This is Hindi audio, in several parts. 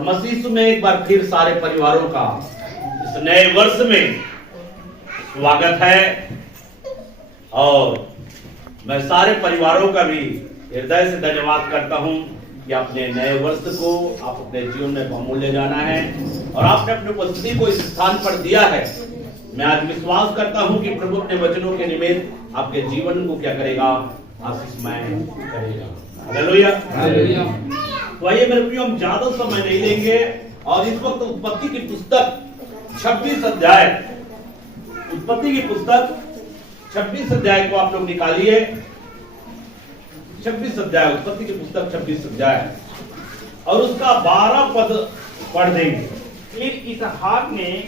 और मसीह में एक बार फिर सारे परिवारों का इस नए वर्ष में स्वागत है। और मैं सारे परिवारों का भी हृदय से धन्यवाद करता हूं कि अपने नए वर्ष को आप अपने जीवन में बहुमूल्य जाना है और आपने अपनी उपस्थिति को इस स्थान पर दिया है। मैं आज विश्वास करता हूं कि प्रभु अपने वचनों के निमित्त आपके जीवन को क्या करेगा, आशीषमय करेगा। हालेलुया। तो आइए मेरे प्रियो, हम ज्यादा समय नहीं लेंगे और इस वक्त उत्पत्ति की पुस्तक 26 अध्याय, उत्पत्ति की पुस्तक 26 अध्याय को आप लोग निकालिए। 26 अध्याय, उत्पत्ति की पुस्तक 26 अध्याय और उसका 12 पद पढ़ देंगे। फिर इसहाक ने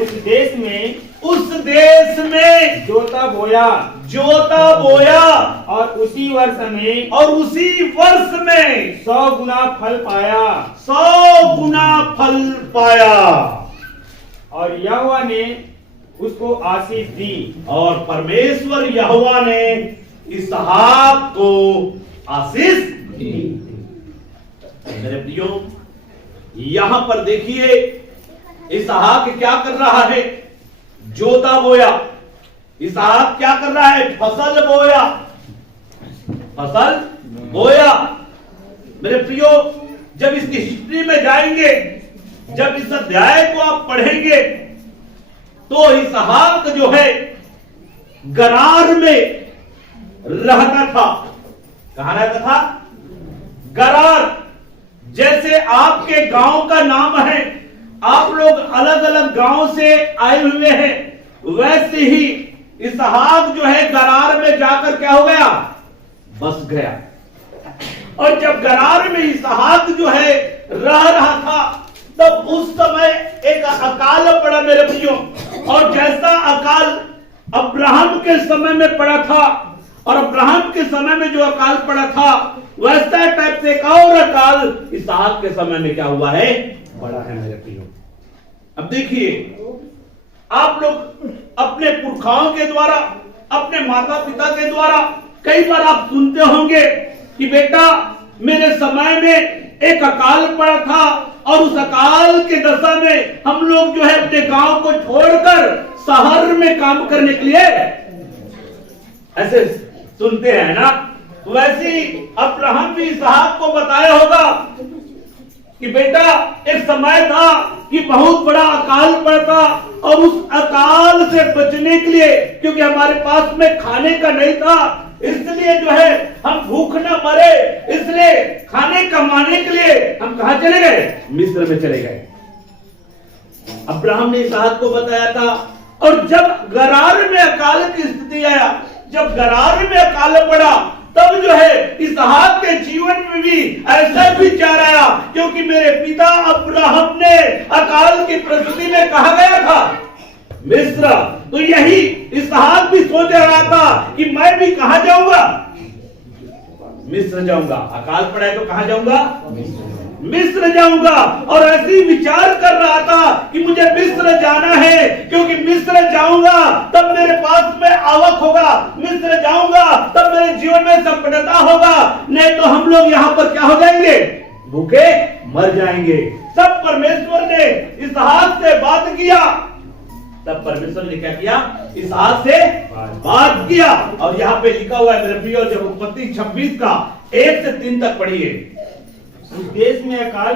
उस देश में जोता बोया और उसी वर्ष में 100 गुना फल पाया और यहोवा ने उसको आशीष दी। और परमेश्वर यहोवा ने इसहाक को आशीष दी। मेरे प्रियो, यहां पर देखिए इसहाक क्या कर रहा है, जोता बोया। इसहाक क्या कर रहा है, फसल बोया। मेरे प्रियो, जब इसकी हिस्ट्री में जाएंगे, जब इस अध्याय को आप पढ़ेंगे तो इसहाक जो है गरार में रहता था। कहां रहता था? गरार। जैसे आपके गांव का नाम है, आप लोग अलग अलग गांव से आए हुए हैं, वैसे ही इसहाक जो है गरार में जाकर क्या हो गया, बस गया। और जब गरार में इसहाक जो है रह रहा था, तब उस समय एक अकाल पड़ा मेरे भाइयों। और जैसा अकाल अब्राहम के समय में पड़ा था, और अब्राहम के समय में जो अकाल पड़ा था, वैसा टाइप से एक और अकाल इसहाक के समय में क्या हुआ है, बड़ा है मेरे प्रियो। अब देखिए, आप लोग अपने पुरखाओं के द्वारा, अपने माता पिता के द्वारा कई बार आप सुनते होंगे कि बेटा मेरे समय में एक अकाल पड़ा था और उस अकाल के दशा में हम लोग जो है अपने गांव को छोड़कर शहर में काम करने के लिए, ऐसे सुनते हैं ना। वैसे ही अब्राहम भी इसहाक को बताया होगा कि बेटा एक समय था कि बहुत बड़ा अकाल पड़ता और उस अकाल से बचने के लिए, क्योंकि हमारे पास में खाने का नहीं था, इसलिए जो है हम भूख न मरे, इसलिए खाने कमाने के लिए हम कहां चले गए, मिस्र में चले गए। अब्राहम ने इसहाक को बताया था। और जब गरार में अकाल की स्थिति आया, जब गरार में अकाल पड़ा, तब जो है इसहाक के जीवन में भी ऐसा विचार आया, क्योंकि मेरे पिता अब्राहम ने अकाल की परिस्थिति में कहा गया था, मिस्र। तो यही इसहाक भी सोच रहा था कि मैं भी कहां जाऊंगा, मिस्र जाऊंगा। अकाल पड़ा है तो कहां जाऊंगा, मिस्र जाऊंगा। और ऐसी विचार कर रहा था कि मुझे मिस्र जाना है, क्योंकि मिस्र जाऊंगा तब मेरे पास में आवक होगा, मिस्र जाऊंगा तब मेरे जीवन में संपन्नता होगा, नहीं तो हम लोग यहाँ पर क्या हो जाएंगे, भूखे मर जाएंगे। सब परमेश्वर ने इसहाक से बात किया, तब परमेश्वर ने क्या किया, इसहाक से बात किया। और यहाँ पे लिखा हुआ है मेरे प्रियो, जब उत्पत्ति 26 का 1 से 3 तक पढ़िए। उस देश में अकाल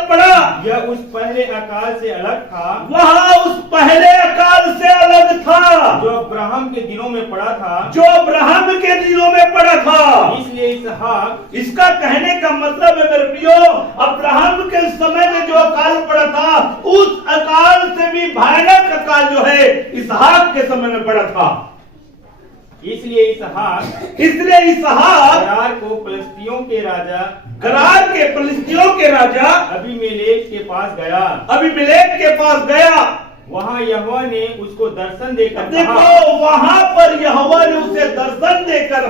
पड़ा, यह उस पहले अकाल से अलग था, वहां उस पहले अकाल से अलग था जो अब्राहम के दिनों में पड़ा था, इसलिए इसहाक, इसका कहने का मतलब है मेरे प्रियो, अब्राहम के समय में जो अकाल पड़ा था, उस अकाल से भी भयानक अकाल जो है इसहाक के समय में पड़ा था। इसलिए इसहाक गरार के फिलिस्तियों के राजा अबीमेलेक के पास गया। वहाँ यहोवा ने उसको दर्शन देकर देखो, वहां पर यहोवा ने उसे दर्शन देकर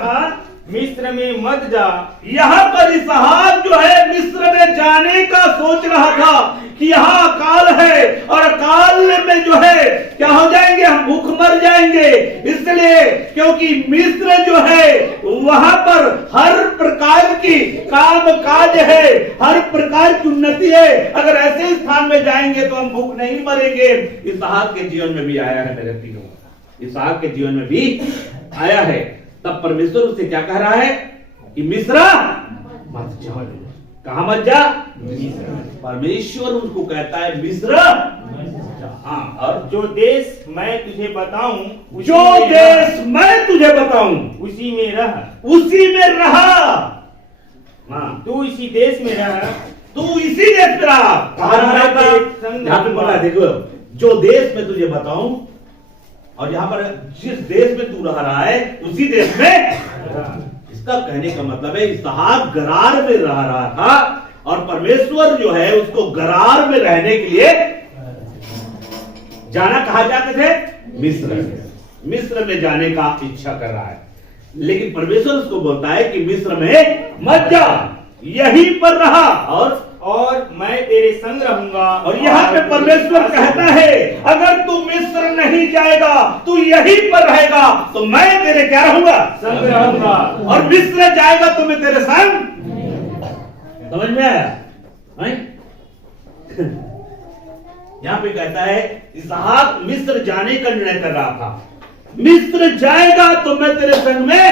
मिस्र में मत जा। यहाँ पर इसहाक जो है मिस्र में जाने का सोच रहा था कि यहाँ अकाल है और अकाल में जो है क्या हो जाएंगे, हम भूख मर जाएंगे। इसलिए क्योंकि मिस्र जो है वहां पर हर प्रकार की काम काज है, हर प्रकार की उन्नति है। अगर ऐसे स्थान में जाएंगे तो हम भूख नहीं मरेंगे। इसहाक के जीवन में भी आया है मेरे प्रियो, इसहाक के जीवन में भी आया है। तब परमेश्वर उससे क्या कह रहा है कि मिस्र मत जा। कहां मत जा? परमेश्वर उनको कहता है मिस्र। हाँ, और जो देश मैं तुझे बताऊं, जो देश मैं तुझे बताऊं उसी में रह। उसी में रहा। हाँ, तू इसी देश में रह। तू इसी देश में रहा। कहां रहा था? यहाँ पे बोला देखो, जो देश में तुझे बताऊं, और यहाँ पर जिस देश में तू रह रहा है उसी देश में। इसका कहने का मतलब है इसहाक गरार में रह रहा था और परमेश्वर जो है उसको गरार में रहने के लिए जाना कहा जाते थे मिस्र। मिस्र में जाने का इच्छा कर रहा है, लेकिन परमेश्वर उसको बोलता है कि मिस्र में मत जा, यहीं पर रहा और मैं तेरे संग रहूंगा। और यहाँ पे परमेश्वर कहता है अगर तू मिस्र नहीं जाएगा, तू यहीं पर रहेगा, तो मैं तेरे क्या रहूंगा? संग रहूंगा। और मिस्र जाएगा तो मैं तेरे संग। समझ में आया? यहाँ पे कहता है इसहाक मिस्र जाने का निर्णय कर रहा था। मिस्र जाएगा तो मैं तेरे संग में।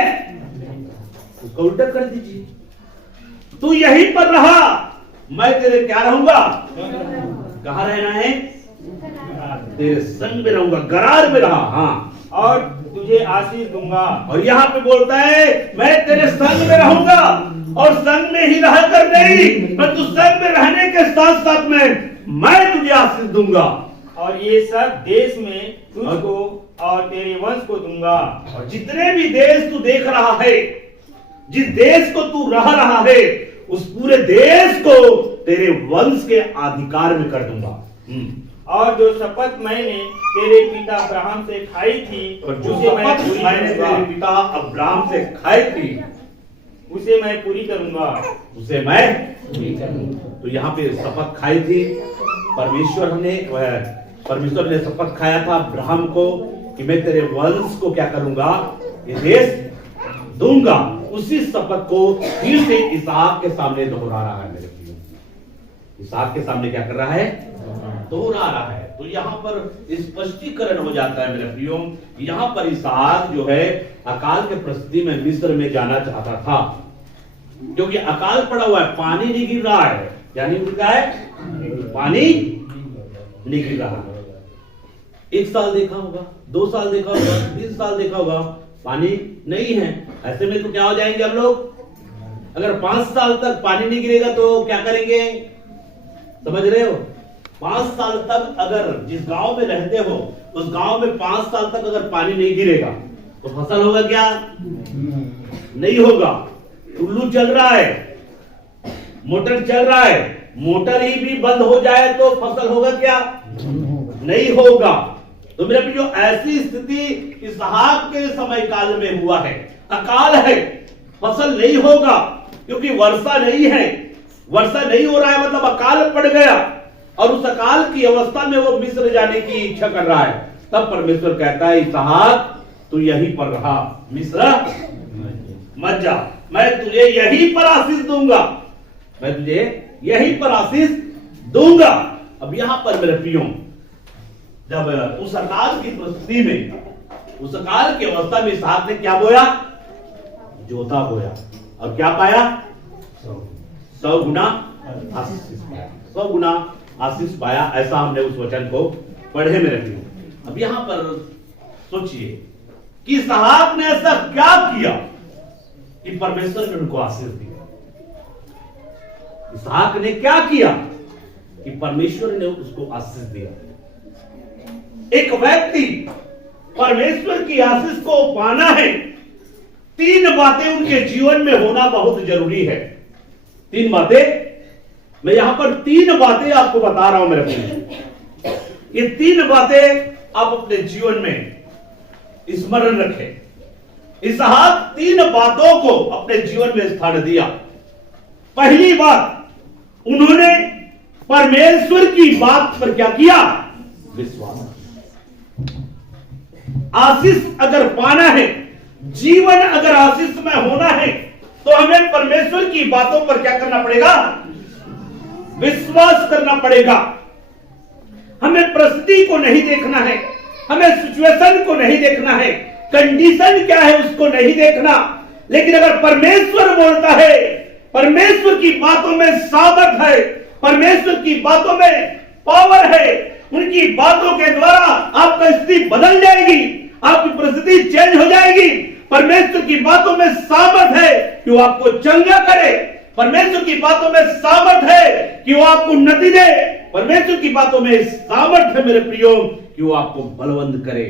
उसको उल्टा कर दीजिए, तू यहीं पर रहा, मैं तेरे क्या रहूंगा? कहां रहना है? तेरे संग में रहूंगा, गरार में रहा। हाँ, और तुझे आशीष दूंगा। और यहाँ पे बोलता है मैं तेरे संग में रहूंगा, और संग में ही रहकर नहीं, मैं तू संग में रहने के साथ साथ में मैं तुझे आशीष दूंगा। और ये सब देश में तुझको और तेरे वंश को दूंगा। और जितने भी देश तू देख रहा है, जिस देश को तू रह रहा है, उस पूरे देश को तेरे वंश के अधिकार में कर दूंगा। और जो शपथ मैंने तेरे पिता अब्राहम से खाई थी, मैंने तेरे पिता अब्राहम से खाई थी, उसे मैं पूरी करूंगा। उसे मैं तो यहाँ पे शपथ खाई थी परमेश्वर ने शपथ खाया था अब्राहम को कि मैं तेरे वंश को क्या करूंगा? ये देश दूंगा। उसी शपथ को फिर से इसहाक के सामने दोहरा रहा है मेरे प्रियो। इसहाक के सामने क्या कर रहा है? दोहरा रहा है। तो यहाँ पर स्पष्टीकरण हो जाता है मेरे प्रियो। यहाँ पर इसहाक जो है अकाल के परिस्थिति में मिस्र में जाना चाहता था, क्योंकि अकाल पड़ा हुआ है, पानी नहीं गिर रहा है। यानी क्या है? पानी नहीं गिर रहा। 1 साल देखा होगा, 2 साल देखा होगा, 3 साल देखा होगा, पानी नहीं है। ऐसे में तो क्या हो जाएंगे हम लोग? अगर 5 साल तक पानी नहीं गिरेगा तो क्या करेंगे? समझ रहे हो? 5 साल तक अगर जिस गांव में रहते हो उस गांव में 5 साल तक अगर पानी नहीं गिरेगा तो फसल होगा क्या? नहीं होगा। टुल्लू चल रहा है, मोटर चल रहा है, मोटर ही भी बंद हो जाए तो फसल होगा क्या? नहीं होगा। तो मेरे प्रियो ऐसी स्थिति इसहाक के समय काल में हुआ है। अकाल है, फसल नहीं होगा, क्योंकि वर्षा नहीं है। वर्षा नहीं हो रहा है मतलब अकाल पड़ गया, और उस अकाल की अवस्था में वो मिस्र जाने की इच्छा कर रहा है। तब परमेश्वर कहता है इसहाक तू यहीं पर रहा, मिस्र मत जा, मैं तुझे यहीं पर आशीष दूंगा, मैं तुझे यहीं पर आशीष दूंगा। अब यहां पर मेरे प्रियो जब उस अकाल की परिस्थिति में, उस अकाल की अवस्था में इसहाक ने क्या बोया? जोता बोया, और क्या पाया? 100 गुना आशीष पाया। 100 गुना आशीष पाया। ऐसा हमने उस वचन को पढ़े मेरे प्रियो। अब यहां पर सोचिए कि इसहाक ने ऐसा क्या किया कि परमेश्वर ने उनको आशीष दिया। इसहाक ने क्या किया कि परमेश्वर ने उसको आशीष दिया। एक व्यक्ति परमेश्वर की आशीष को पाना है, 3 बातें उनके जीवन में होना बहुत जरूरी है। 3 बातें, मैं यहां पर 3 बातें आपको बता रहा हूं मेरे प्रिय। ये 3 बातें आप अपने जीवन में स्मरण रखें। इसहाक 3 बातों को अपने जीवन में स्थान दिया। पहली बात, उन्होंने परमेश्वर की बात पर क्या किया? विश्वास। आशीष अगर पाना है, जीवन अगर आशीष में होना है, तो हमें परमेश्वर की बातों पर क्या करना पड़ेगा? विश्वास करना पड़ेगा। हमें परिस्थिति को नहीं देखना है, हमें सिचुएशन को नहीं देखना है, कंडीशन क्या है उसको नहीं देखना, लेकिन अगर परमेश्वर बोलता है, परमेश्वर की बातों में सामर्थ है, परमेश्वर की बातों में पावर है, उनकी बातों के द्वारा आपका स्थिति बदल जाएगी, आपकी परिस्थिति चेंज हो जाएगी। परमेश्वर की बातों में सामर्थ है कि वो आपको चंगा करे, परमेश्वर की बातों में सामर्थ है कि वो आपको उन्नति दे, परमेश्वर की बातों में सामर्थ है मेरे प्रियो कि वो आपको बलवंत करे।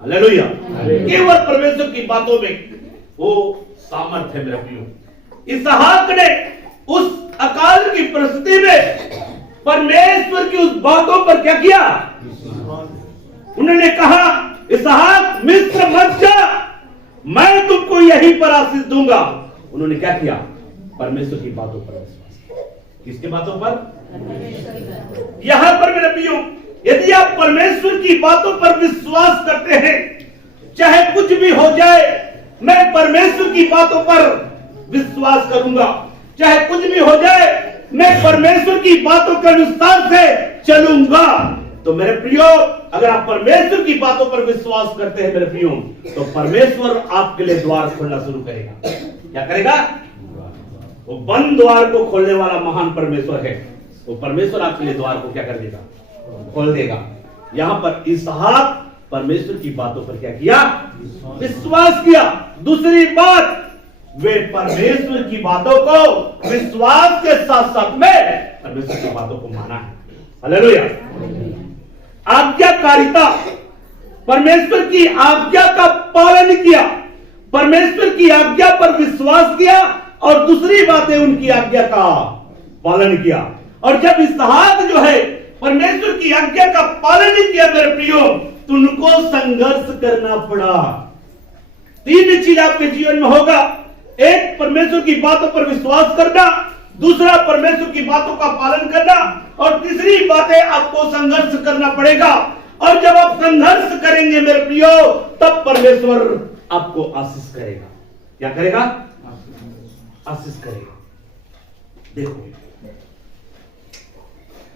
हालेलुया। केवल परमेश्वर की बातों में वो सामर्थ है मेरे प्रियो। इसहाक ने उस अकाल की परिस्थिति में परमेश्वर की उस बातों पर क्या किया? उन्होंने कहा, इसहाक मिस्र मत जा, मैं तुमको यहीं पर आशीष दूंगा। उन्होंने क्या किया? परमेश्वर की बातों पर विश्वास किया। किसकी बातों पर? यहां पर मेरे प्रियो, यदि आप परमेश्वर की बातों पर विश्वास करते हैं, चाहे कुछ भी हो जाए, मैं परमेश्वर की बातों पर विश्वास करूंगा, चाहे कुछ भी हो जाए, मैं परमेश्वर की बातों के अनुसार से चलूंगा, तो मेरे प्रियो, अगर आप परमेश्वर की बातों पर विश्वास करते हैं मेरे प्रियो, तो परमेश्वर आपके लिए द्वार खोलना शुरू करेगा। क्या करेगा? वो बंद द्वार को खोलने वाला महान परमेश्वर है। वो परमेश्वर आपके लिए द्वार को क्या कर देगा? खोल देगा। यहां पर इसहाक परमेश्वर की बातों पर क्या किया? विश्वास किया। दूसरी बात, वे परमेश्वर की बातों को विश्वास के साथ साथ में परमेश्वर की बातों को माना है। हालेलुया। आज्ञाकारिता, परमेश्वर की आज्ञा का पालन किया, परमेश्वर की आज्ञा पर विश्वास किया, और दूसरी बात है उनकी आज्ञा का पालन किया। और जब इसहाक जो है परमेश्वर की आज्ञा का पालन किया मेरे प्रियो, तो उनको संघर्ष करना पड़ा। 3 चीज आपके जीवन में होगा। एक, परमेश्वर की बातों पर विश्वास करना, दूसरा परमेश्वर की बातों का पालन करना, और तीसरी बात है आपको संघर्ष करना पड़ेगा। और जब आप संघर्ष करेंगे मेरे प्रियो, तब परमेश्वर आपको आशीष करेगा। क्या करेगा? आशीष करेगा। देखो,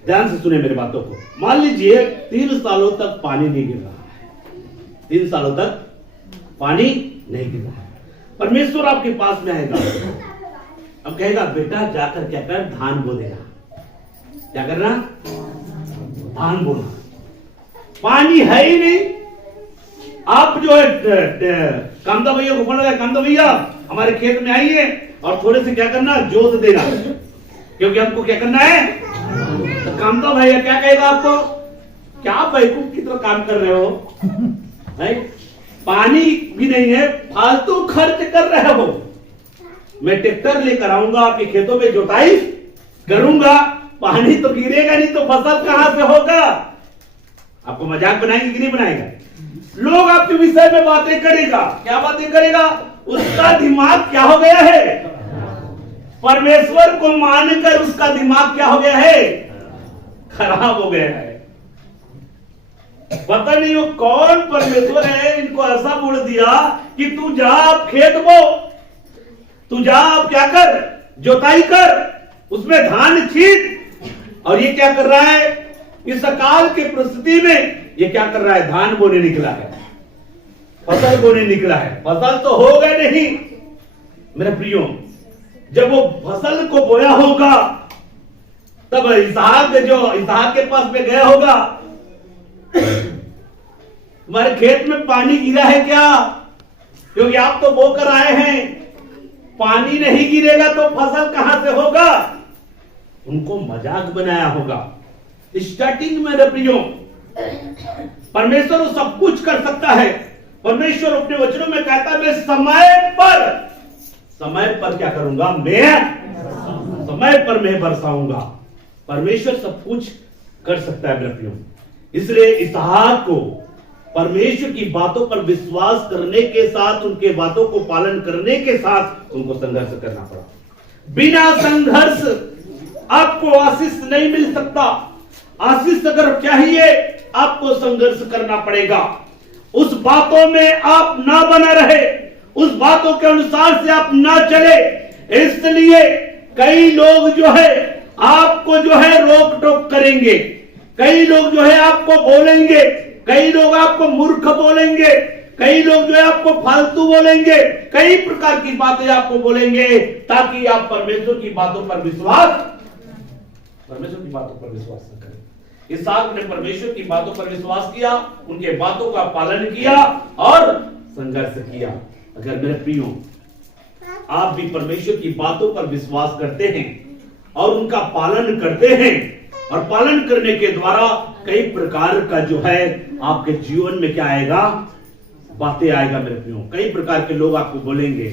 ध्यान से सुने मेरी बातों को। मान लीजिए 3 सालों तक पानी नहीं गिर रहा है, 3 सालों तक पानी नहीं गिर रहा है। परमेश्वर आपके पास में आएगा, अब कहेगा, बेटा जाकर क्या कर? धान बो देना। क्या करना? धान बोना। पानी है ही नहीं। आप जो है कामदा भैया को फोन लगाया, कामदा भैया हमारे खेत में आइए और थोड़े से क्या करना? जोत देना, क्योंकि हमको क्या करना है। तो कामदा भैया क्या कहेगा आपको? क्या बेवकूफ की तरह काम कर रहे हो, है? पानी भी नहीं है, फालतू खर्च कर रहे हो। मैं ट्रैक्टर लेकर आऊंगा, आपके खेतों में जोताई करूंगा, पानी तो गिरेगा नहीं तो फसल कहां से होगा? आपको मजाक बनाएंगे कि नहीं बनाएगा? लोग आपके विषय में बातें करेगा। क्या बातें करेगा? उसका दिमाग क्या हो गया है? परमेश्वर को मानकर उसका दिमाग क्या हो गया है? खराब हो गया है। पता नहीं वो कौन परमेश्वर है, इनको ऐसा बोल दिया कि तू जा आप खेत बो, तू जा आप क्या कर? जोताई कर, उसमें धान छींट। और ये क्या कर रहा है? इस अकाल की परिस्थिति में ये क्या कर रहा है? धान बोने निकला है, फसल बोने निकला है। फसल तो होगा नहीं मेरे प्रियो। जब वो फसल को बोया होगा, तब इसहाक के पास में गया होगा, तुम्हारे खेत में पानी गिरा है क्या? क्योंकि आप तो बोकर आए हैं, पानी नहीं गिरेगा तो फसल कहां से होगा? उनको मजाक बनाया होगा। स्टार्टिंग में मेरे प्रियो, परमेश्वर वो सब कुछ कर सकता है। परमेश्वर अपने वचनों में कहता है, मैं समय पर क्या करूंगा? मैं समय पर मैं बरसाऊंगा। परमेश्वर सब कुछ कर सकता है मेरे प्रियो। इसलिए इसहाक को परमेश्वर की बातों पर विश्वास करने के साथ, उनके बातों को पालन करने के साथ उनको संघर्ष करना पड़ा। बिना संघर्ष आपको आशीष नहीं मिल सकता। आशीष अगर चाहिए आपको संघर्ष करना पड़ेगा। उस बातों में आप ना बना रहे, उस बातों के अनुसार से आप ना चले, इसलिए कई लोग जो है आपको जो है रोक टोक करेंगे, कई लोग जो है आपको बोलेंगे, कई लोग आपको मूर्ख बोलेंगे, कई लोग जो है आपको फालतू बोलेंगे, कई प्रकार की बातें आपको बोलेंगे, ताकि आप परमेश्वर की बातों पर विश्वास न करें। इसहाक ने परमेश्वर की बातों पर विश्वास किया, उनके बातों का पालन किया और संघर्ष किया। अगर मेरे प्रियो आप भी परमेश्वर की बातों पर विश्वास करते हैं और उनका पालन करते हैं, और पालन करने के द्वारा कई प्रकार का जो है आपके जीवन में क्या आएगा, बातें आएगा मेरे प्रियो। कई प्रकार के लोग आपको बोलेंगे,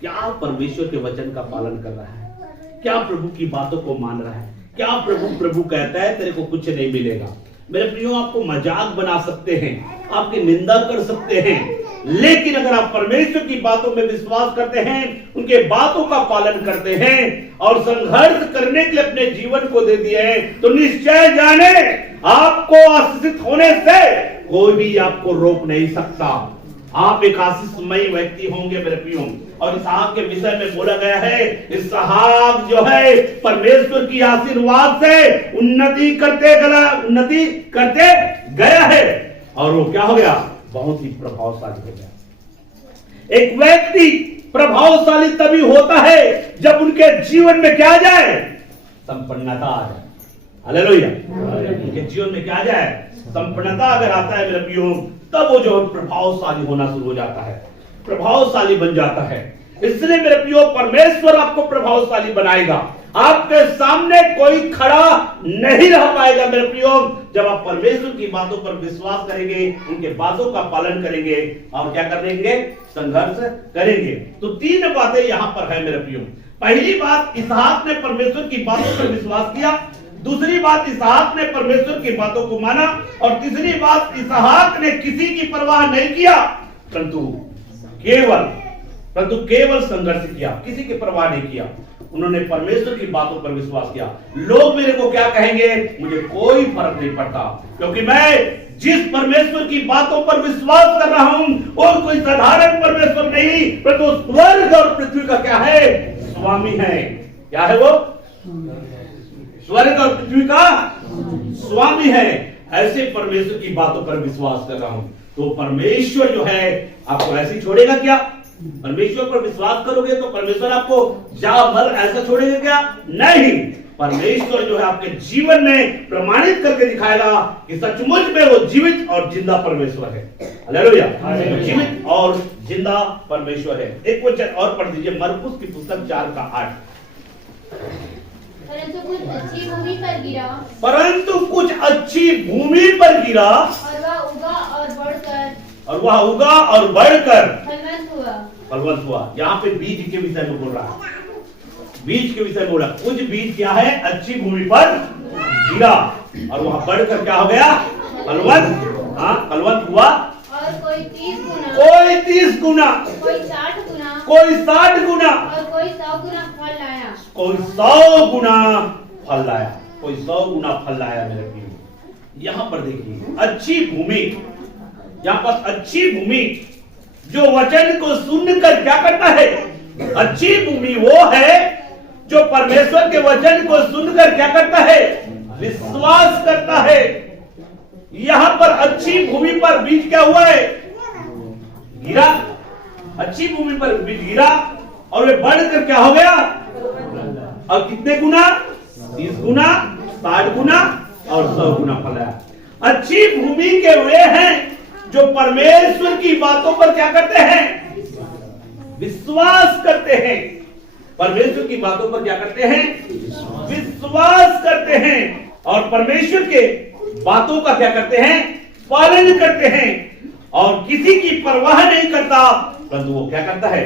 क्या परमेश्वर के वचन का पालन कर रहा है, क्या प्रभु की बातों को मान रहा है, क्या प्रभु कहता है तेरे को कुछ नहीं मिलेगा। मेरे प्रियो आपको मजाक बना सकते हैं, आपकी निंदा कर सकते हैं, लेकिन अगर आप परमेश्वर की बातों में विश्वास करते हैं, उनके बातों का पालन करते हैं और संघर्ष करने के लिए अपने जीवन को दे दिए हैं, तो निश्चय जाने आपको आशीषित होने से कोई भी आपको रोक नहीं सकता। आप एक आशीषमयी व्यक्ति होंगे मेरे प्रियो। और इसहाक के विषय में बोला गया है, इसहाक जो है परमेश्वर की आशीर्वाद से उन्नति करते गया है, और वो क्या हो गया, बहुत ही प्रभावशाली हो गया। एक व्यक्ति प्रभावशाली तभी होता है जब उनके जीवन में क्या जाए, संपन्नता आ जाए। हालेलुया। उनके जीवन में क्या जाए, संपन्नता अगर आता है मेरे प्रियो, तब वो जो प्रभावशाली होना शुरू हो जाता है, प्रभावशाली बन जाता है। इसलिए मेरे प्रियो परमेश्वर आपको प्रभावशाली बनाएगा। आपके सामने कोई खड़ा नहीं रह पाएगा मेरे प्रियो, जब आप परमेश्वर की बातों पर विश्वास करेंगे, उनके बातों का पालन करेंगे और क्या करेंगे, संघर्ष करेंगे। तो 3 बातें यहां पर है मेरे प्रियो। पहली बात, इसहाक ने परमेश्वर की बातों पर विश्वास किया। दूसरी बात, इसहाक ने परमेश्वर की बातों को माना। और तीसरी बात, इसहाक ने किसी की परवाह नहीं किया, परंतु केवल संघर्ष किया, किसी की परवाह नहीं किया। उन्होंने परमेश्वर की बातों पर विश्वास किया। लोग मेरे को क्या कहेंगे, मुझे कोई फर्क नहीं पड़ता, क्योंकि मैं जिस परमेश्वर की बातों पर विश्वास कर रहा हूं वो कोई साधारण परमेश्वर नहीं, परंतु स्वर्ग और पृथ्वी का क्या है, स्वामी है। क्या है वो, स्वर्ग और पृथ्वी का स्वामी है। ऐसे परमेश्वर की बातों पर विश्वास कर रहा हूं, तो परमेश्वर जो है आपको ऐसे छोड़ेगा क्या? परमेश्वर पर विश्वास करोगे तो परमेश्वर आपको जा भर ऐसा छोड़ेगा क्या? नहीं। परमेश्वर जो है आपके जीवन में प्रमाणित करके दिखाएगा कि सचमुच में वो जीवित और जिंदा परमेश्वर है। हालेलुया। जीवित और जिंदा परमेश्वर है। एक वचन और पढ़ दीजिए, मरकुस की पुस्तक 4:8। परंतु कुछ अच्छी भूमि पर गिरा, परंतु कुछ अच्छी भूमि पर गिरा, और वह उगा और बढ़कर फलवंत हुआ। यहाँ पे बीज के विषय में बोल रहा है, बीज के विषय में बोला। कुछ बीज क्या है, अच्छी भूमि पर गिरा और वह बढ़कर क्या हो गया, फलवंत। हाँ, फलवंत हुआ। और कोई 30 गुना, कोई 30 गुना, कोई 60 गुना, कोई 60 गुना, और कोई 100 गुना फल लाया। कोई 100 गुना फल लाया, कोई 100 गुना फल लाया मेरे प्रिय। यहाँ पर देखिए, अच्छी भूमि, यहाँ पर अच्छी भूमि जो वचन को सुनकर क्या करता है, अच्छी भूमि वो है जो परमेश्वर के वचन को सुनकर क्या करता है, विश्वास करता है। यहाँ पर अच्छी भूमि पर बीज क्या हुआ है, गिरा। अच्छी भूमि पर बीज गिरा और वे बढ़कर क्या हो गया, और कितने गुना, 30 गुना, 60 गुना और 100 गुना फलाया। अच्छी भूमि के वे हैं जो परमेश्वर की बातों पर क्या करते हैं, विश्वास करते हैं। परमेश्वर की बातों पर क्या करते हैं, विश्वास करते हैं, और परमेश्वर के बातों का क्या करते हैं, पालन करते हैं, और किसी की परवाह नहीं करता, परंतु वो क्या करता है,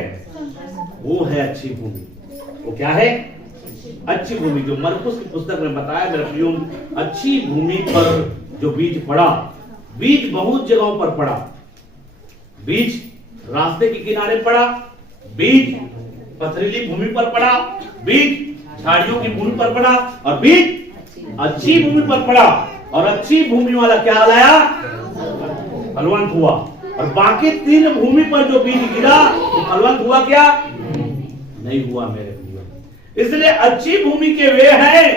वो है अच्छी भूमि। वो क्या है, अच्छी भूमि। जो मरकुस की पुस्तक में बताया मेरे प्रियो, अच्छी भूमि पर जो बीज पड़ा बीज बहुत जगहों पर पड़ा। बीज रास्ते के किनारे पड़ा, बीज पथरीली भूमि पर पड़ा, बीज झाड़ियों की भूमि पर पड़ा, और बीज अच्छी भूमि पर पड़ा। और अच्छी भूमि वाला क्या लाया? फलवंत हुआ। और बाकी 3 भूमि पर जो बीज गिरा वो फलवंत हुआ क्या? नहीं हुआ मेरे प्रियो। इसलिए अच्छी भूमि के वे हैं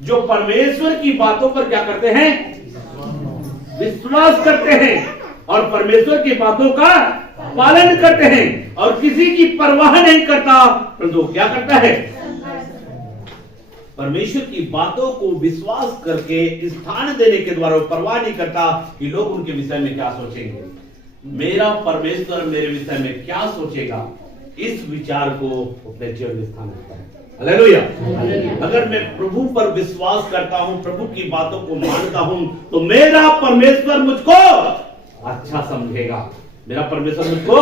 जो परमेश्वर की बातों पर क्या करते हैं? विश्वास करते हैं और परमेश्वर की बातों का पालन करते हैं और किसी की परवाह नहीं करता, परंतु क्या करता है? परमेश्वर की बातों को विश्वास करके स्थान देने के द्वारा परवाह नहीं करता कि लोग उनके विषय में क्या सोचेंगे, मेरा परमेश्वर मेरे विषय में क्या सोचेगा। इस विचार को अपने जीवन में स्थान देता है। हालेलुया। अगर मैं प्रभु पर विश्वास करता हूं, प्रभु की बातों को मानता हूं, तो मेरा परमेश्वर मुझको अच्छा समझेगा। मेरा परमेश्वर मुझको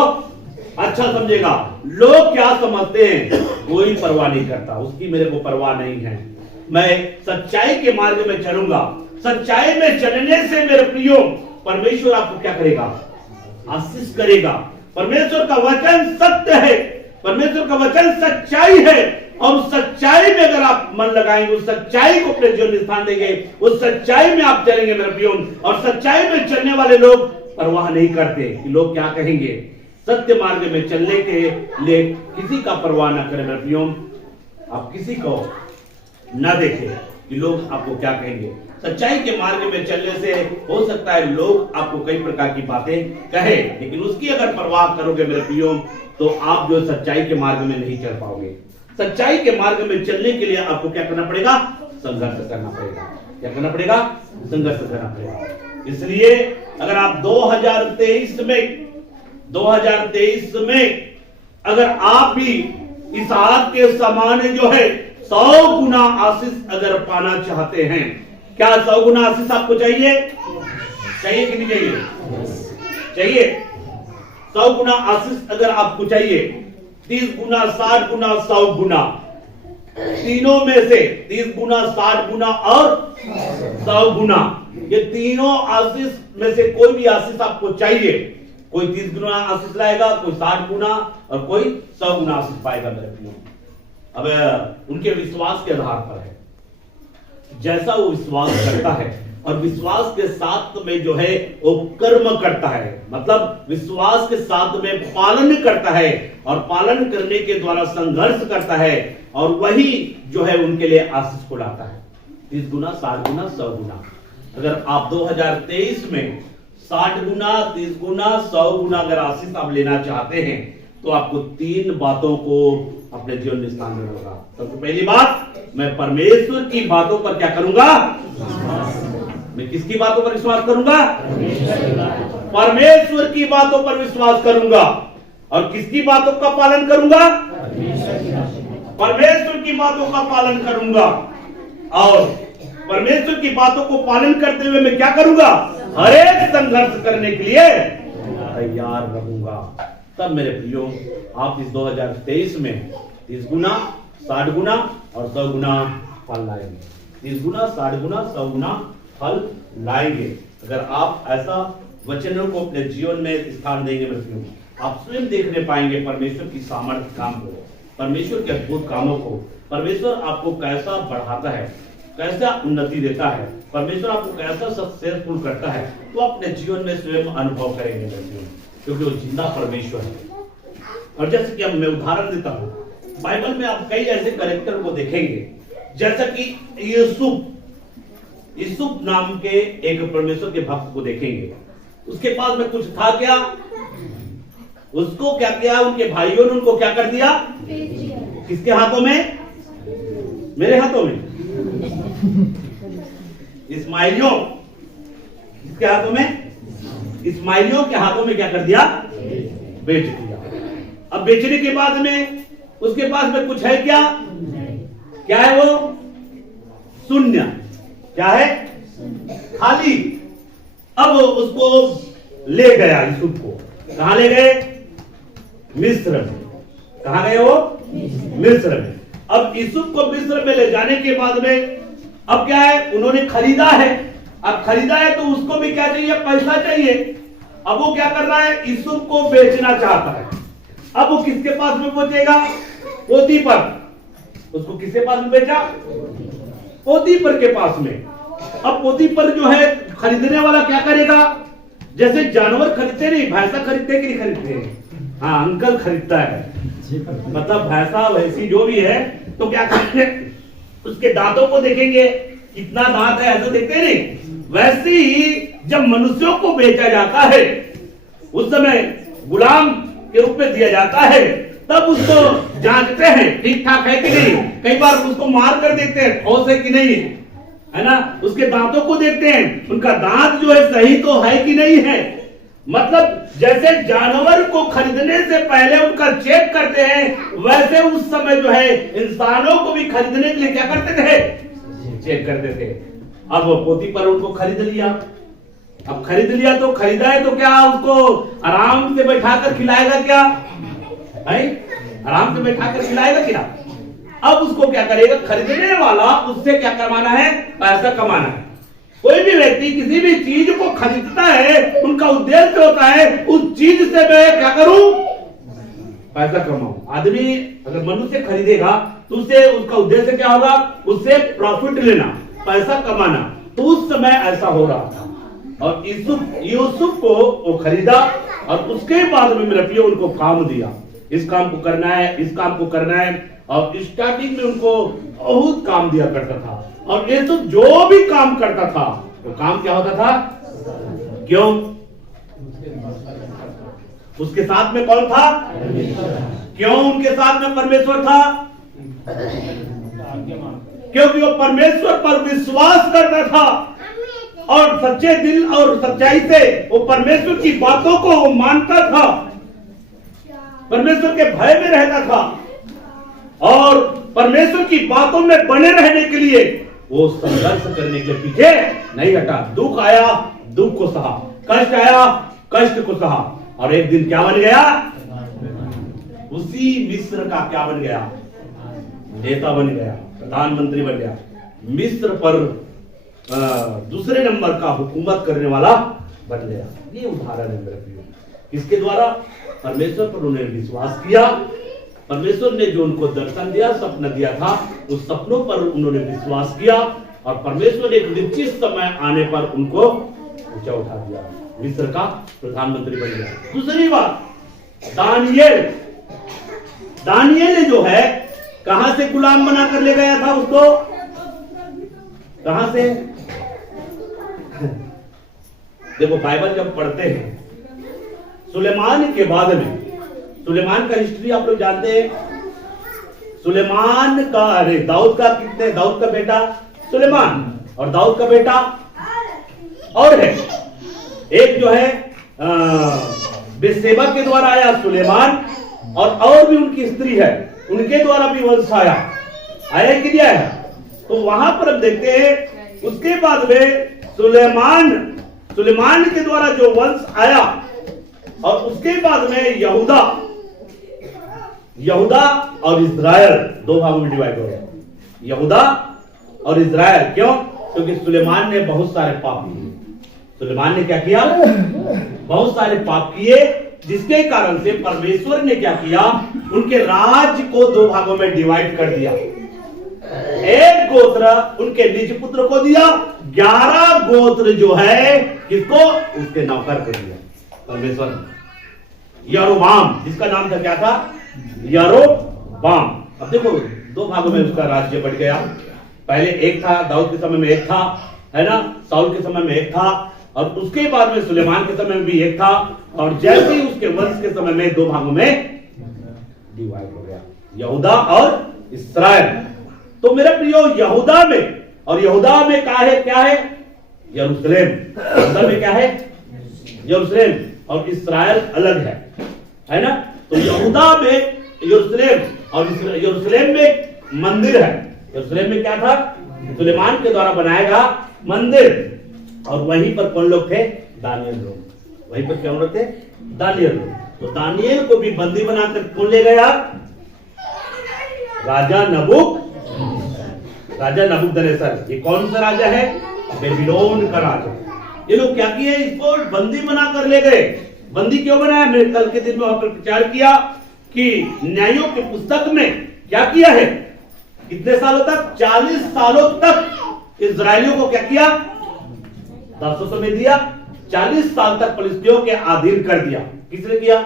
अच्छा समझेगा। लोग क्या समझते हैं कोई परवाह नहीं करता, उसकी मेरे को परवाह नहीं है। मैं सच्चाई के मार्ग में चलूंगा। सच्चाई में चलने से मेरे प्रियो परमेश्वर आपको क्या करेगा? आशीष करेगा। परमेश्वर का वचन सत्य है, परमेश्वर का वचन सच्चाई है, और उस सच्चाई में अगर आप मन लगाएंगे, उस सच्चाई को अपने जीवन में स्थान देंगे, उस सच्चाई में आप चलेंगे मेरे प्रियो। और सच्चाई में चलने वाले लोग परवाह नहीं करते कि लोग क्या कहेंगे। सत्य मार्ग में चलने के लिए किसी का परवाह ना करें मेरे प्रियो। आप किसी को ना देखें कि लोग आपको क्या कहेंगे। सच्चाई के मार्ग में चलने से हो सकता है लोग आपको कई प्रकार की बातें कहे, लेकिन उसकी अगर परवाह करोगे मेरे प्रियो तो आप जो सच्चाई के मार्ग में नहीं चल पाओगे। सच्चाई के मार्ग में चलने के लिए आपको क्या करना पड़ेगा? संघर्ष करना पड़ेगा। क्या करना पड़ेगा? संघर्ष करना पड़ेगा। इसलिए अगर आप 2023 में अगर आप भी इसहाक के समान जो है 100 गुना आशीष अगर पाना चाहते हैं, क्या 100 गुना आशीष आपको चाहिए? चाहिए कि नहीं चाहिए? चाहिए। 100 गुना आशीष अगर आपको चाहिए, 30 गुना, 60 गुना, 100 गुना, तीनों में से 30 गुना, 60 गुना और 100 गुना, ये तीनों आशीष में से कोई भी आशीष आपको चाहिए। कोई 30 गुना आशीष लाएगा, कोई 60 गुना और कोई 100 गुना आशीष पाएगा मेरे प्रियो। अब उनके विश्वास के आधार पर है, जैसा वो विश्वास करता है और विश्वास के साथ में जो है वो कर्म करता है, मतलब विश्वास के साथ में पालन करता है और पालन करने के द्वारा संघर्ष करता है, और वही जो है उनके लिए आशीष को लाता है। 30 गुना, 60 गुना, 100 गुना। अगर आप 2023 में 60 गुना, 30 गुना, 100 गुना अगर आशीष आप लेना चाहते हैं तो आपको 3 बातों को अपने जीवन में स्थान देना होगा। सबसे पहली बात, मैं परमेश्वर की बातों पर क्या करूंगा? मैं किसकी बातों पर विश्वास करूंगा? परमेश्वर की बातों पर विश्वास करूंगा। और किसकी बातों का पालन करूंगा? परमेश्वर की बातों का पालन करूंगा। और परमेश्वर की बातों को पालन करते हुए मैं क्या करूंगा? हर एक संघर्ष करने के लिए तैयार रहूंगा। तब मेरे प्रियो आप इस 2023 में 30 गुना, 60 गुना और 100 गुना फल लाएंगे। 30 गुना, 60 गुना, 100 गुना फल लाएंगे। अगर आप ऐसा वचनों को अपने जीवन में स्थान देंगे मेरे प्रियो, आप स्वयं देखने पाएंगे परमेश्वर की सामर्थ्य काम को, परमेश्वर के अद्भुत कामों को। परमेश्वर आपको कैसा बढ़ाता है, कैसा उन्नति देता है, परमेश्वर आपको कैसा सक्सेसफुल करता है, तो अपने जीवन में स्वयं अनुभव करेंगे मेरे प्रियो, क्योंकि वो जिंदा परमेश्वर है। और जैसे कि अब मैं उदाहरण देता हूं, बाइबल में आप कई ऐसे कैरेक्टर को देखेंगे, जैसा कि यूसुफ नाम के एक परमेश्वर के भक्त को देखेंगे। उसके पास में कुछ था क्या? उसको क्या किया? उनके भाइयों ने उनको क्या कर दिया? किसके हाथों में? मेरे हाथों में। इस्माइलियों किसके हाथों में? इस्माइलियों के हाथों में क्या कर दिया? बेच दिया। अब बेचने के बाद में उसके पास में कुछ है क्या? क्या है वो? शून्य। क्या है? खाली। अब उसको ले गया यूसुफ को। कहां ले गए? मिस्र में। कहां गए वो? मिस्र में। अब यूसुफ को मिस्र में ले जाने के बाद में अब क्या है? उन्होंने खरीदा है। अब खरीदा है तो उसको भी क्या चाहिए, पैसा चाहिए। अब वो क्या कर रहा है, यूसुफ को बेचना चाहता है। अब वो किसके पास में पहुंचेगा, पोतीफर। उसको किसके पास में बेचा, पोतीफर के पास में। अब पोतीफर जो है खरीदने वाला क्या करेगा, जैसे जानवर खरीदते नहीं, भैंसा खरीदते कि नहीं खरीदते, हाँ अंकल खरीदता है, मतलब भैंसा भैंसी जो भी है तो क्या करते हैं, उसके दांतों को देखेंगे, कितना दांत है ऐसा देखते नहीं। वैसे ही जब मनुष्यों को बेचा जाता है, उस समय गुलाम के रूप में दिया जाता है, तब उसको जांचते हैं ठीक ठाक है कि नहीं। कई बार उसको मार कर देखते हैं ठोस है कि नहीं, है ना। उसके दांतों को देखते हैं, उनका दांत जो है सही तो है कि नहीं है। मतलब जैसे जानवर को खरीदने से पहले उनका चेक करते हैं, वैसे उस समय जो है इंसानों को भी खरीदने के लिए क्या करते थे, चेक करते थे। अब पोतीफर उनको खरीद लिया। अब खरीद लिया तो खरीदा है तो क्या उसको आराम से बैठाकर खिलाएगा क्या, है आराम से बैठाकर खिलाएगा क्या। अब उसको क्या करेगा, खरीदने वाला उससे क्या कमाना है, पैसा कमाना है। कोई भी व्यक्ति किसी भी चीज को खरीदता है, उनका उद्देश्य होता है उस चीज से मैं क्या करूं, पैसा कमाऊं। आदमी अगर मनुष्य खरीदेगा तो उसे उसका उद्देश्य क्या होगा, उससे प्रॉफिट लेना, पैसा कमाना। तो उस समय ऐसा हो रहा था। और यूसुफ को वो खरीदा और उसके बाद में मेरे प्रियो उनको काम दिया, इस काम को करना है, इस काम को करना है। और स्टार्टिंग में उनको बहुत काम दिया करता था। और यूसुफ जो भी काम करता था वो काम क्या होता था, क्यों, उसके साथ में कौन था, क्यों उनके साथ में परमेश्वर था, क्योंकि वो परमेश्वर पर विश्वास करता था और सच्चे दिल और सच्चाई से वो परमेश्वर की बातों को वो मानता था, परमेश्वर के भय में रहता था और परमेश्वर की बातों में बने रहने के लिए वो संघर्ष करने के पीछे नहीं हटा। दुख आया, दुख को सहा, कष्ट आया, कष्ट को सहा। और एक दिन क्या बन गया, उसी मिस्र का क्या बन गया, नेता बन गया, प्रधानमंत्री बन गया। मिस्र पर दूसरे नंबर का हुकूमत करने वाला बन गया। ये उदाहरण है मेरे प्रियो, किसके द्वारा, परमेश्वर पर उन्होंने विश्वास किया। परमेश्वर ने जो उनको दर्शन दिया, सपना दिया था, उस सपनों पर उन्होंने विश्वास किया और परमेश्वर ने एक निश्चित समय आने पर उनको ऊंचा उठा दिया, मिस्र का प्रधानमंत्री बन गया। दूसरी बात, दानियेल ने जो है कहां से गुलाम बनाकर ले गया था उसको, कहां से, देखो बाइबल जब पढ़ते हैं, सुलेमान के बाद में, सुलेमान का हिस्ट्री आप लोग जानते हैं। सुलेमान का, अरे दाऊद का कितने, दाऊद का बेटा सुलेमान और दाऊद का बेटा और है एक जो है बेसेबा के द्वारा आया सुलेमान, और भी उनकी स्त्री है, उनके द्वारा भी वंश आया कि नहीं आया। तो वहां पर हम देखते हैं उसके बाद में सुलेमान के द्वारा जो वंश आया और उसके बाद में यहूदा और इस्राएल दो भागों में डिवाइड हो गया। यहूदा और इस्राएल, क्यों, क्योंकि सुलेमान ने बहुत सारे पाप किए। सुलेमान ने क्या किया, बहुत सारे पाप किए, जिसके कारण से परमेश्वर ने क्या किया, उनके राज्य को दो भागों में डिवाइड कर दिया। एक गोत्र उनके निज पुत्र को दिया, 11 गोत्र जो है किसको, उसके नौकर को दिया परमेश्वर ने। यरोबाम, जिसका नाम था क्या था, यरोबाम। अब देखो दो भागों में उसका राज्य बढ़ गया। पहले एक था, दाऊद के समय में एक था, है ना, साउल के समय में एक था, और उसके बाद में सुलेमान के समय में भी एक था, और जैसे ही उसके वंश के समय में दो भागों में डिवाइड हो गया, यहूदा और इस्राएल। तो मेरे प्रियो, यहूदा में, और यहूदा में क्या है, यरूशलेम। यहूदा में क्या है, यरूशलेम, और इस्राएल अलग है ना। तो यहूदा में यरूशलेम, और यरूशलेम में मंदिर है। यरूशलेम में क्या था, सुलेमान के द्वारा बनाया गया मंदिर, और वहीं पर कौन लोग थे, दानियल लोग। वहीं पर कौन लोग थे, दानियल लोग। तो दानियल को भी बंदी बनाकर कौन ले गया, राजा नबूकदनेस्सर। ये कौन सा राजा है, बेबीलोन का राजा। ये लोग क्या किए, इसको बंदी बना कर ले गए। बंदी क्यों बनाया, मैंने कल के दिन में वहां पर प्रचार किया कि न्यायों की पुस्तक में क्या किया है, कितने सालों तक, 40 सालों तक इजरायलियों को क्या किया, दासों समय दिया, 40 साल तक फिलिस्तीयों के अधीन कर दिया। किसने किया,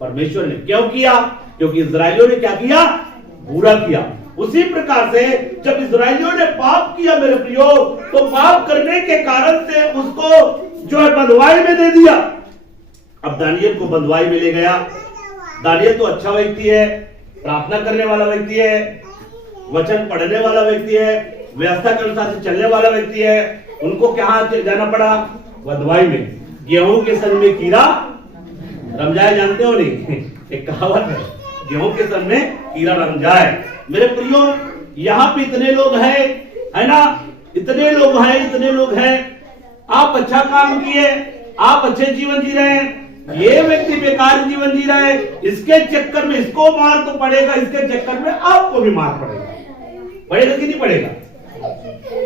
परमेश्वर ने। क्यों किया, क्योंकि इजरायलियों ने क्या किया, बुरा किया। उसी प्रकार से जब इजरायलियों ने पाप किया मेरे प्रियो, तो पाप करने के कारण से उसको जो है बंधुआई में दे दिया। अब दानियल को बंधुआई में ले गया। दानियल तो अच्छा व्यक्ति है, प्रार्थना करने वाला व्यक्ति है, वचन पढ़ने वाला व्यक्ति है, व्यवस्था के अनुसार से चलने वाला व्यक्ति है। उनको कहां जाना पड़ा, बंधुआई में। गेहूं के सन में कीड़ा रम जाए, जानते हो नहीं, एक कहावत है, गेहूं के सन में कीड़ा रम जाए। मेरे प्रियो, यहाँ पे इतने लोग हैं, है ना, इतने लोग हैं। आप अच्छा काम किए, आप अच्छे जीवन जी रहे हैं, ये व्यक्ति बेकार जीवन जी रहा है, इसके चक्कर में इसको मार तो पड़ेगा, इसके चक्कर में आपको भी मार पड़ेगा कि नहीं पड़ेगा,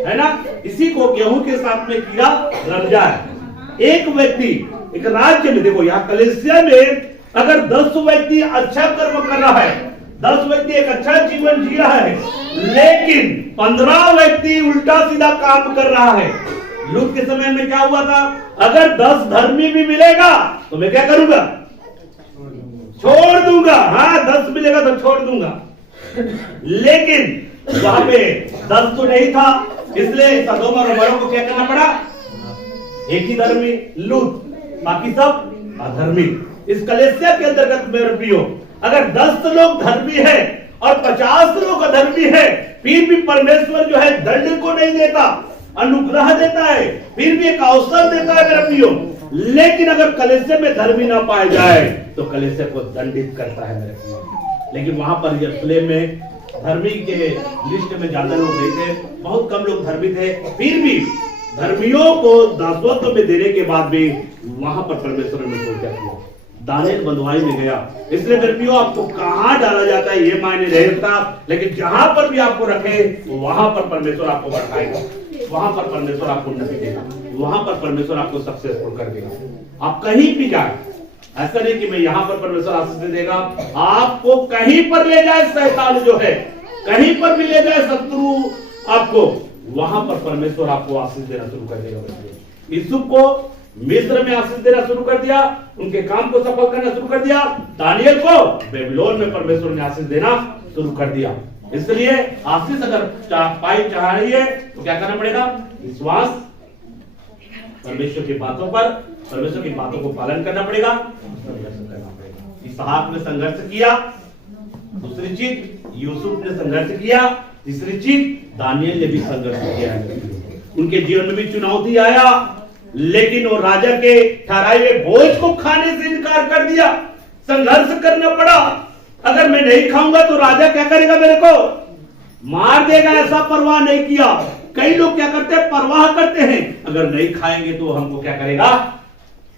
है ना। इसी को गेहूं के साथ में कीड़ा लग जाए। एक व्यक्ति एक राज्य में, देखो यहाँ कलीसिया में अगर 10 व्यक्ति अच्छा कर्म कर रहा है, 10 व्यक्ति एक अच्छा जीवन जी रहा है, लेकिन 15 व्यक्ति उल्टा सीधा काम कर रहा है। लूत के समय में क्या हुआ था, अगर 10 धर्मी भी मिलेगा तो मैं क्या करूंगा, छोड़ दूंगा। हाँ, 10 मिलेगा तो छोड़ दूंगा, लेकिन वहां पे 10 तो नहीं था, इसलिए सदोम और अमोरा को क्या करना पड़ा, एक ही धर्मी लूत, बाकी सब अधर्मी। इस कलीसिया के अंतर्गत मेरे प्रियो, अगर 10 लोग धर्मी है और 50 लोग अधर्मी है, फिर भी परमेश्वर जो है दंड को नहीं देता, अनुग्रह देता है, फिर भी एक अवसर देता है मेरे प्रियो। लेकिन अगर कलीसिया में धर्मी ना पाए जाए तो कलीसिया को दंडित करता है मेरे प्रियो। लेकिन वहां पर यरूशलेम में धर्मी के लिस्ट में ज्यादा लोग नहीं थे, बहुत कम लोग धर्मी थे, फिर भी धर्मियों को दासत्व में देने के बाद भी वहां पर परमेश्वर ने क्या किया, दानियल बंधुआई में गया। इसलिए मेरे प्रियो, आपको कहां डाला जाता है ये मायने नहीं रखता, लेकिन जहां पर भी आपको रखे वहां पर परमेश्वर आपको बढ़ाएगा, वहां पर परमेश्वर आपको उन्नति देगा, वहां पर परमेश्वर आपको सक्सेसफुल कर देगा। आप कहीं भी जाए, ऐसा नहीं कि मैं यहां पर परमेश्वर आशीष देगा, आपको कहीं पर ले जाए शैतान जो है, कहीं पर भी ले जाए शत्रु आपको, वहां पर परमेश्वर आपको आशीष देना शुरू कर देगा। यूसुफ को मिस्र में आशीष देना शुरू कर दिया, उनके काम को सफल करना शुरू कर दिया। दानियल को बेबीलोन में परमेश्वर ने आशीष देना शुरू कर दिया। इसलिए आशीष अगर पाई चाह रही है तो क्या करना पड़ेगा, विश्वास, परमेश्वर की बातों पर, परमेश्वर की बातों को पालन करना पड़ेगा, संघर्ष करना पड़ेगा। इसहाक ने संघर्ष किया, दूसरी चीज यूसुफ ने संघर्ष किया, तीसरी चीज दानियल ने भी संघर्ष किया है। उनके जीवन में भी चुनौती आया, लेकिन वो राजा के ठहराए हुए भोज को खाने से इनकार कर दिया, संघर्ष करना पड़ा। अगर मैं नहीं खाऊंगा तो राजा क्या करेगा, मेरे को मार देगा, ऐसा परवाह नहीं किया। कई लोग क्या करते हैं, परवाह करते हैं, अगर नहीं खाएंगे तो हमको क्या करेगा,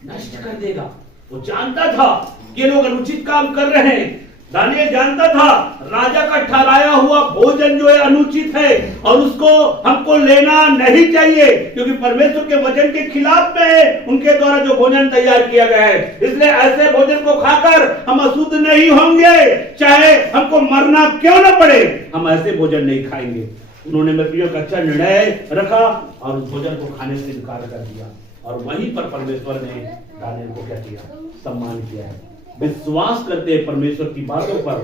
नष्ट कर देगा। वो जानता था ये लोग अनुचित काम कर रहे हैं, दानियल जानता था राजा का ठहराया हुआ भोजन जो है अनुचित है और उसको हमको लेना नहीं चाहिए, क्योंकि परमेश्वर के वचन के खिलाफ में है उनके द्वारा जो भोजन तैयार किया गया है। इसलिए ऐसे भोजन को खाकर हम अशुद्ध नहीं होंगे, चाहे हमको मरना क्यों ना पड़े, हम ऐसे भोजन नहीं खाएंगे। उन्होंने मेरे प्रियो का अच्छा निर्णय रखा और उस भोजन को खाने से इनकार कर दिया, और वहीं पर परमेश्वर ने दानियल को क्या किया, सम्मान किया है। विश्वास करते हैं परमेश्वर की बातों पर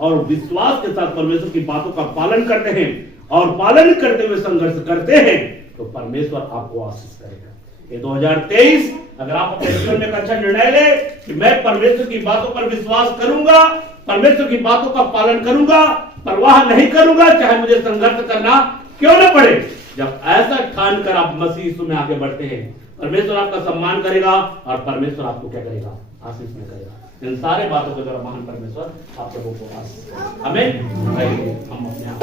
और विश्वास के साथ परमेश्वर की बातों का पालन करते हैं और पालन करते हुए संघर्ष करते हैं तो परमेश्वर आपको आशीष करेगा। ये 2023 अगर आप अपने जीवन में एक अच्छा निर्णय ले कि मैं परमेश्वर की बातों पर विश्वास करूंगा, परमेश्वर की बातों का पालन करूंगा, परवाह नहीं करूंगा चाहे मुझे संघर्ष करना क्यों न पड़े, जब ऐसा ठान कर आप मसीह यीशु में आगे बढ़ते हैं, परमेश्वर आपका सम्मान करेगा और परमेश्वर आपको क्या करेगा, आशीष में करेगा। इन सारे बातों के द्वारा महान परमेश्वर आप लोगों को आशीष करेगा। हमें हम अपने आप